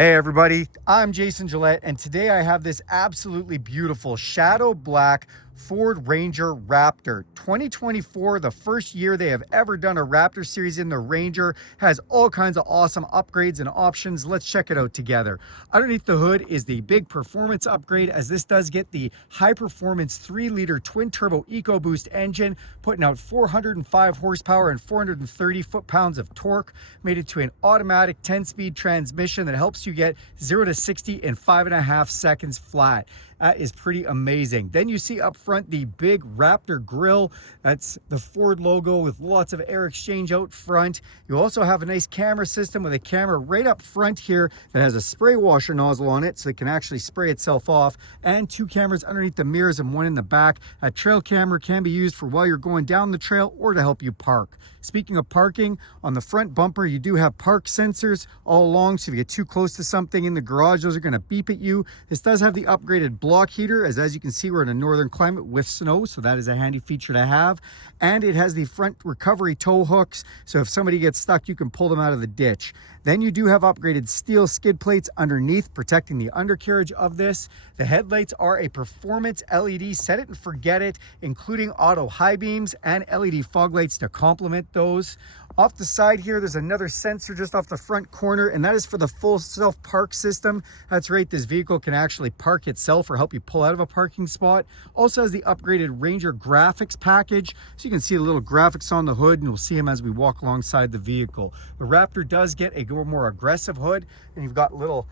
Hey everybody, I'm Jason Gillette, and today I have this absolutely beautiful shadow black Ford Ranger Raptor 2024, the first year they have ever done a Raptor series in the Ranger. Has all kinds of awesome upgrades and options. Let's check it out together. Underneath the hood is the big performance upgrade, as this does get the high performance 3-liter twin turbo Ecoboost engine, putting out 405 horsepower and 430 foot-pounds of torque, made it to an automatic 10-speed transmission that helps you get 0 to 60 in 5.5 seconds flat. That is pretty amazing. Then you see up front the big Raptor grille. That's the Ford logo with lots of air exchange out front. You also have a nice camera system with a camera right up front here that has a spray washer nozzle on it so it can actually spray itself off, and 2 cameras underneath the mirrors and 1 in the back. A trail camera can be used for while you're going down the trail or to help you park. Speaking of parking, on the front bumper you do have park sensors all along, so if you get too close to something in the garage, those are going to beep at you. This does have the upgraded block heater, as you can see we're in a northern climate with snow, so that is a handy feature to have. And it has the front recovery tow hooks, so if somebody gets stuck you can pull them out of the ditch. Then you do have upgraded steel skid plates underneath, protecting the undercarriage of this. The headlights are a performance LED set it and forget it, including auto high beams and LED fog lights to complement those. Off the side here, there's another sensor just off the front corner, and that is for the full self-park system. That's right, this vehicle can actually park itself or help you pull out of a parking spot. Also has the upgraded Ranger graphics package, so you can see the little graphics on the hood, and we'll see them as we walk alongside the vehicle. The Raptor does get a more aggressive hood, and you've got little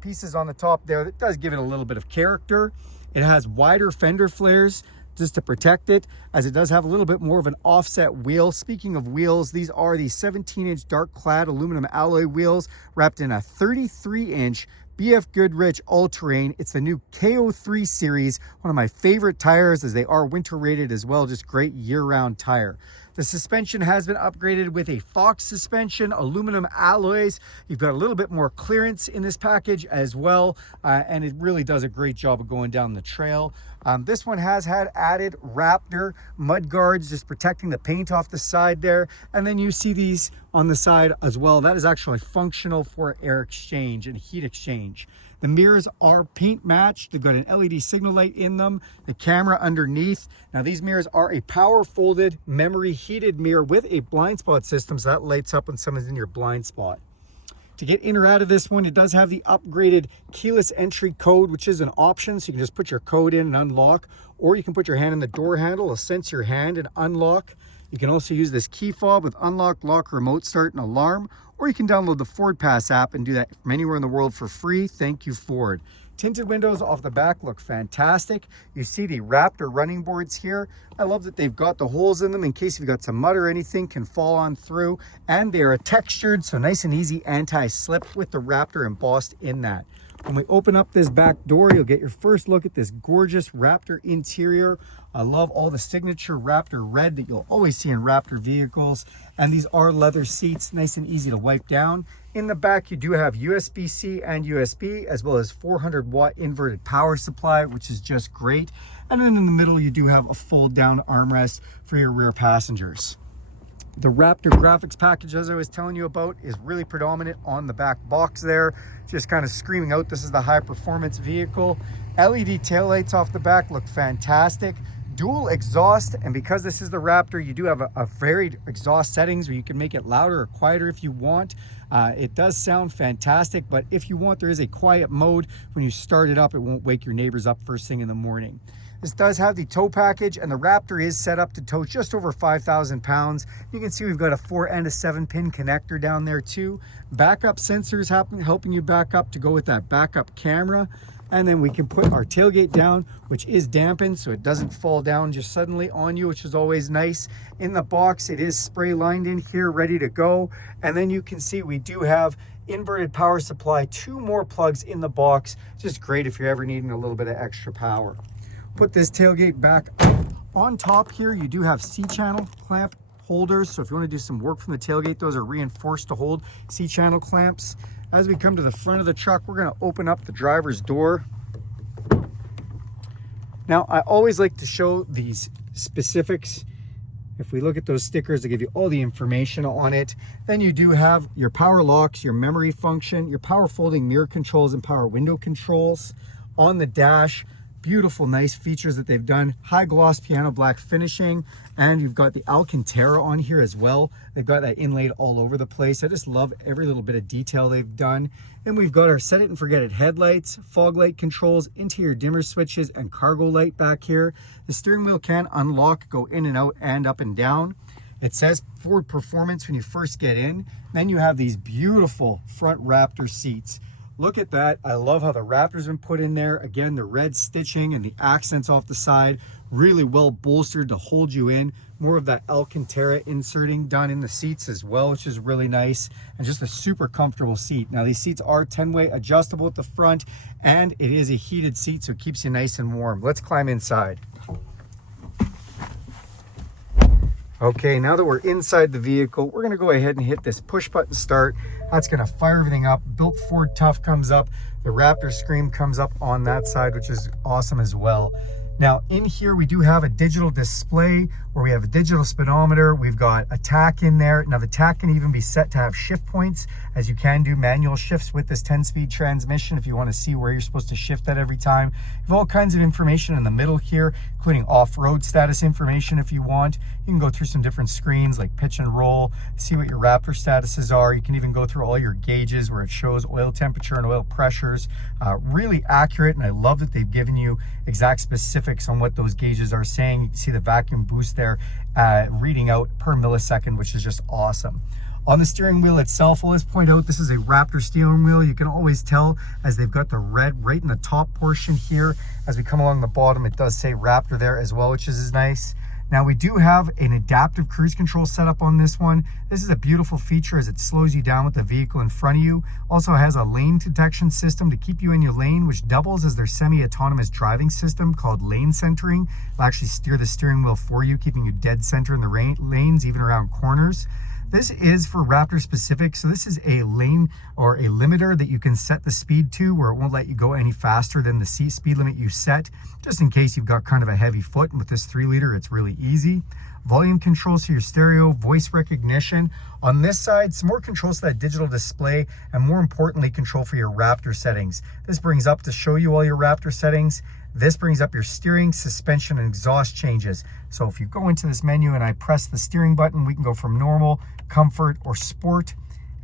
pieces on the top there that does give it a little bit of character. It has wider fender flares just to protect it, as it does have a little bit more of an offset wheel. Speaking of wheels, these are the 17-inch dark clad aluminum alloy wheels wrapped in a 33-inch BF Goodrich all-terrain. It's the new KO3 series, one of my favorite tires, as they are winter rated as well. Just great year-round tire. The suspension has been upgraded with a Fox suspension, aluminum alloys. You've got a little bit more clearance in this package as well, and it really does a great job of going down the trail. This one has had added Raptor mud guards, just protecting the paint off the side there. And then you see these on the side as well. That is actually functional for air exchange and heat exchange. The mirrors are paint matched. They've got an LED signal light in them, the camera underneath. Now these mirrors are a power folded memory heated mirror with a blind spot system, so that lights up when someone's in your blind spot. To get in or out of this one, it does have the upgraded keyless entry code, which is an option, so you can just put your code in and unlock, or you can put your hand in the door handle, it'll sense your hand and unlock. You can also use this key fob with unlock, lock, remote start, and alarm, or you can download the Ford Pass app and do that from anywhere in the world for free. Thank you, Ford. Tinted windows off the back look fantastic. You see the Raptor running boards here. I love that they've got the holes in them in case you've got some mud or anything can fall on through. And they are textured, so nice and easy anti-slip with the Raptor embossed in that. When we open up this back door, you'll get your first look at this gorgeous Raptor interior. I love all the signature Raptor red that you'll always see in Raptor vehicles. And these are leather seats, nice and easy to wipe down. In the back, you do have USB-C and USB, as well as 400-watt inverted power supply, which is just great. And then in the middle, you do have a fold-down armrest for your rear passengers. The Raptor graphics package, as I was telling you about, is really predominant on the back box there, just kind of screaming out this is the high performance vehicle. LED taillights off the back look fantastic. Dual exhaust, and because this is the Raptor, you do have a varied exhaust settings where you can make it louder or quieter if you want. It does sound fantastic, but if you want, there is a quiet mode. When you start it up, it won't wake your neighbors up first thing in the morning. This does have the tow package, and the Raptor is set up to tow just over 5,000 pounds. You can see we've got a 4 and a 7-pin connector down there too. Backup sensors helping you back up to go with that backup camera. And then we can put our tailgate down, which is dampened, so it doesn't fall down just suddenly on you, which is always nice. In the box, it is spray lined in here, ready to go. And then you can see we do have inverted power supply, 2 more plugs in the box. Just great if you're ever needing a little bit of extra power. Put this tailgate back up. On top here, you do have C-channel clamp holders. So if you want to do some work from the tailgate, those are reinforced to hold C-channel clamps. As we come to the front of the truck, we're going to open up the driver's door. Now, I always like to show these specifics If we look at those stickers, they give you all the information on it. Then you do have your power locks, your memory function, your power folding mirror controls and power window controls. On the dash, beautiful, nice features that they've done. High gloss piano black finishing, and you've got the Alcantara on here as well. They've got that inlaid all over the place. I just love every little bit of detail they've done. And we've got our set it and forget it headlights, fog light controls, interior dimmer switches, and cargo light back here. The steering wheel can unlock, go in and out and up and down. It says Ford Performance when you first get in. Then you have these beautiful front Raptor seats. Look at that. I love how the Raptor's been put in there. Again, the red stitching and the accents off the side, really well bolstered to hold you in. More of that Alcantara inserting done in the seats as well, which is really nice. And just a super comfortable seat. Now, these seats are 10-way adjustable at the front, and it is a heated seat, so it keeps you nice and warm. Let's climb inside. Okay, now that we're inside the vehicle, we're gonna go ahead and hit this push button start. That's gonna fire everything up. Built Ford Tough comes up. The Raptor Scream comes up on that side, which is awesome as well. Now in here, we do have a digital display where we have a digital speedometer. We've got a tach in there. Now the tach can even be set to have shift points, as you can do manual shifts with this 10-speed transmission if you want to see where you're supposed to shift at every time. You have all kinds of information in the middle here, including off-road status information if you want. You can go through some different screens like pitch and roll, see what your Raptor statuses are. You can even go through all your gauges where it shows oil temperature and oil pressures. Really accurate, and I love that they've given you exact specifics on what those gauges are saying. You can see the vacuum boost there reading out per millisecond, which is just awesome. On the steering wheel itself, I'll just point out this is a Raptor steering wheel. You can always tell as they've got the red right in the top portion here. As we come along the bottom, it does say Raptor there as well, which is nice. Now we do have an adaptive cruise control setup on this one. This is a beautiful feature as it slows you down with the vehicle in front of you. Also has a lane detection system to keep you in your lane, which doubles as their semi-autonomous driving system called lane centering. It'll actually steer the steering wheel for you, keeping you dead center in the lanes, even around corners. This is for Raptor specific, so this is a lane or a limiter that you can set the speed to where it won't let you go any faster than the speed limit you set, just in case you've got kind of a heavy foot. And with this 3-liter, it's really easy. Volume controls for your stereo, voice recognition. On this side, some more controls to that digital display, and more importantly, control for your Raptor settings. This brings up to show you all your Raptor settings. This brings up your steering, suspension, and exhaust changes. So if you go into this menu and I press the steering button, we can go from normal, comfort, or sport.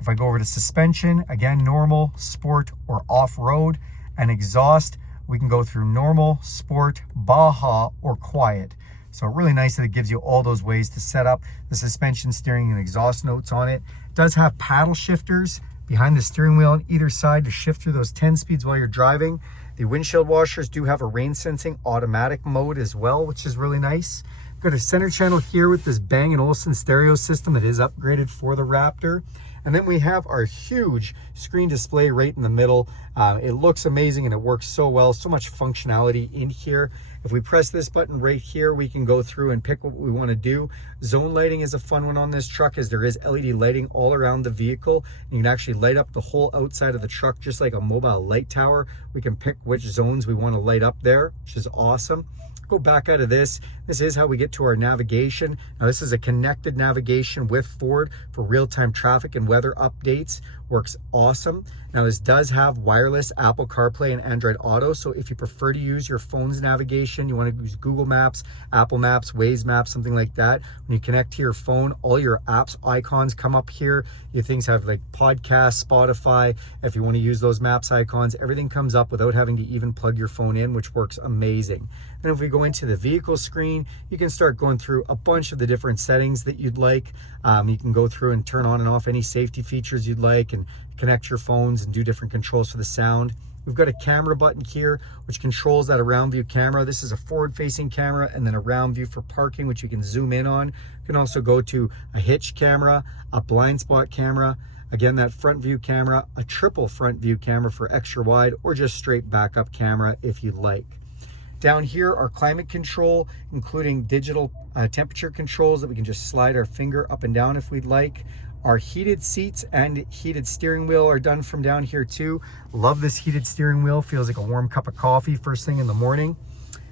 If I go over to suspension, again, normal, sport, or off-road. And exhaust, we can go through normal, sport, Baja, or quiet. So really nice that it gives you all those ways to set up the suspension, steering, and exhaust notes on it. It does have paddle shifters behind the steering wheel on either side to shift through those 10 speeds while you're driving. The windshield washers do have a rain sensing automatic mode as well, which is really nice. Got a center channel here with this Bang & Olufsen stereo system that is upgraded for the Raptor. And then we have our huge screen display right in the middle. It looks amazing and it works so well, so much functionality in here. If we press this button right here, we can go through and pick what we want to do. Zone lighting is a fun one on this truck, as there is LED lighting all around the vehicle. You can actually light up the whole outside of the truck just like a mobile light tower. We can pick which zones we want to light up there, which is awesome. Go back out of this. This is how we get to our navigation. Now this is a connected navigation with Ford for real-time traffic and weather updates. Works awesome. Now this does have wireless Apple CarPlay and Android Auto. So if you prefer to use your phone's navigation, you want to use Google Maps, Apple Maps, Waze Maps, something like that. When you connect to your phone, all your apps icons come up here. Your things have like podcasts, Spotify. If you want to use those maps icons, everything comes up without having to even plug your phone in, which works amazing. And if we go into the vehicle screen, you can start going through a bunch of the different settings that you'd like. You can go through and turn on and off any safety features you'd like and connect your phones and do different controls for the sound. We've got a camera button here, which controls that around view camera. This is a forward facing camera and then a round view for parking, which you can zoom in on. You can also go to a hitch camera, a blind spot camera, again, that front view camera, a triple front view camera for extra wide, or just straight backup camera if you'd like. Down here, our climate control, including digital temperature controls that we can just slide our finger up and down if we'd like. Our heated seats and heated steering wheel are done from down here too. Love this heated steering wheel. Feels like a warm cup of coffee first thing in the morning.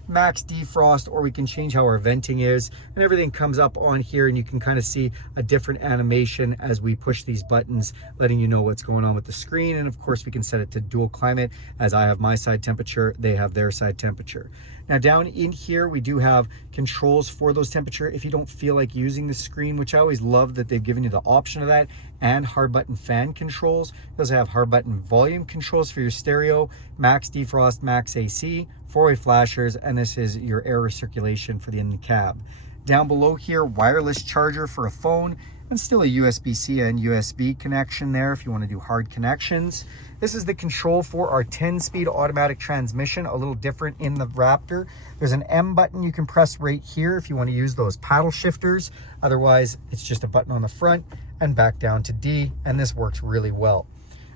max defrost, or we can change how our venting is, and everything comes up on here, and you can kind of see a different animation as we push these buttons, letting you know what's going on with the screen. And of course we can set it to dual climate, as I have my side temperature, they have their side temperature. Now down in here, we do have controls for those temperature if you don't feel like using the screen, which I always love that they've given you the option of that, and hard button fan controls. It does have hard button volume controls for your stereo, max defrost, max AC, four-way flashers, and this is your air recirculation for the in the cab. Down below here, wireless charger for a phone, and still a USB-C and USB connection there if you want to do hard connections. This is the control for our 10-speed automatic transmission, a little different in the Raptor. There's an M button you can press right here if you want to use those paddle shifters. Otherwise, it's just a button on the front and back down to D, and this works really well.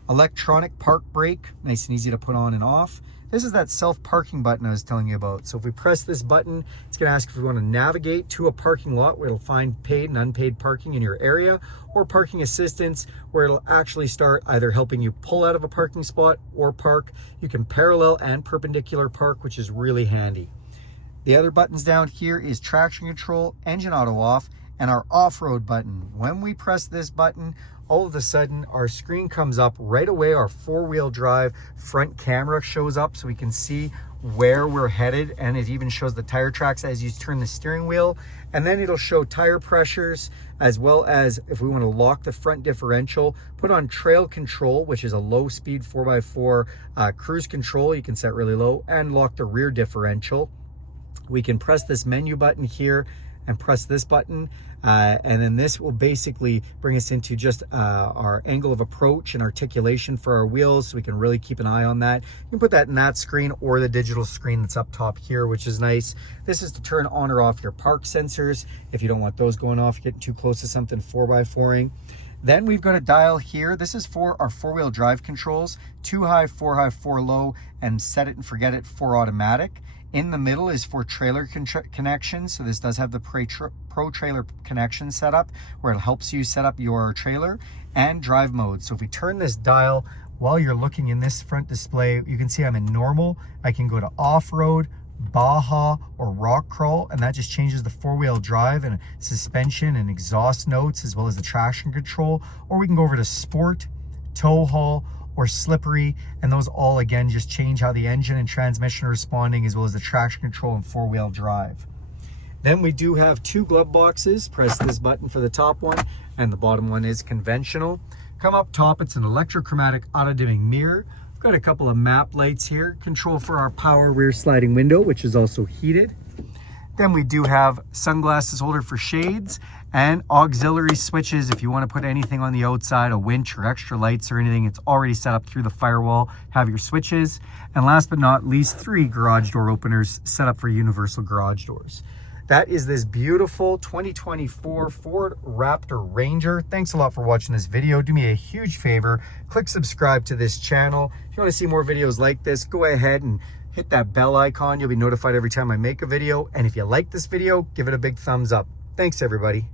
Electronic park brake, nice and easy to put on and off. This is that self-parking button I was telling you about. So if we press this button, it's going to ask if we want to navigate to a parking lot where it'll find paid and unpaid parking in your area, or parking assistance where it'll actually start either helping you pull out of a parking spot or park. You can parallel and perpendicular park, which is really handy. The other buttons down here is traction control, engine auto off, and our off-road button. When we press this button, all of a sudden our screen comes up right away. Our four-wheel drive front camera shows up so we can see where we're headed, and it even shows the tire tracks as you turn the steering wheel. And then it'll show tire pressures, as well as if we want to lock the front differential, put on trail control, which is a low speed 4x4 cruise control. You can set really low, and lock the rear differential. We can press this menu button here and press this button, and then this will basically bring us into just our angle of approach and articulation for our wheels, so we can really keep an eye on that. You can put that in that screen or the digital screen that's up top here, which is nice. This is to turn on or off your park sensors if you don't want those going off, getting too close to something 4x4ing. Then we've got a dial here. This is for our four-wheel drive controls, 2 high, 4 high, 4 low, and set it and forget it for automatic. In the middle is for trailer connections. So this does have the Pro Trailer connection set up, where it helps you set up your trailer, and drive mode. So if we turn this dial while you're looking in this front display, you can see I'm in normal. I can go to off-road, Baja, or rock crawl, and that just changes the four-wheel drive and suspension and exhaust notes, as well as the traction control. Or we can go over to sport, tow haul, or slippery, and those all again just change how the engine and transmission are responding, as well as the traction control and four-wheel drive. Then we do have 2 glove boxes. Press this button for the top one, and the bottom one is conventional. Come up top, it's an electrochromatic auto-dimming mirror. We've got a couple of map lights here, control for our power rear sliding window, which is also heated. Then we do have sunglasses holder for shades, and auxiliary switches if you want to put anything on the outside, a winch or extra lights or anything. It's already set up through the firewall, have your switches. And last but not least, 3 garage door openers set up for universal garage doors. That is this beautiful 2024 Ford Raptor Ranger. Thanks a lot for watching this video. Do me a huge favor, click subscribe to this channel. If you want to see more videos like this, go ahead and hit that bell icon. You'll be notified every time I make a video. And if you like this video, give it a big thumbs up. Thanks, everybody.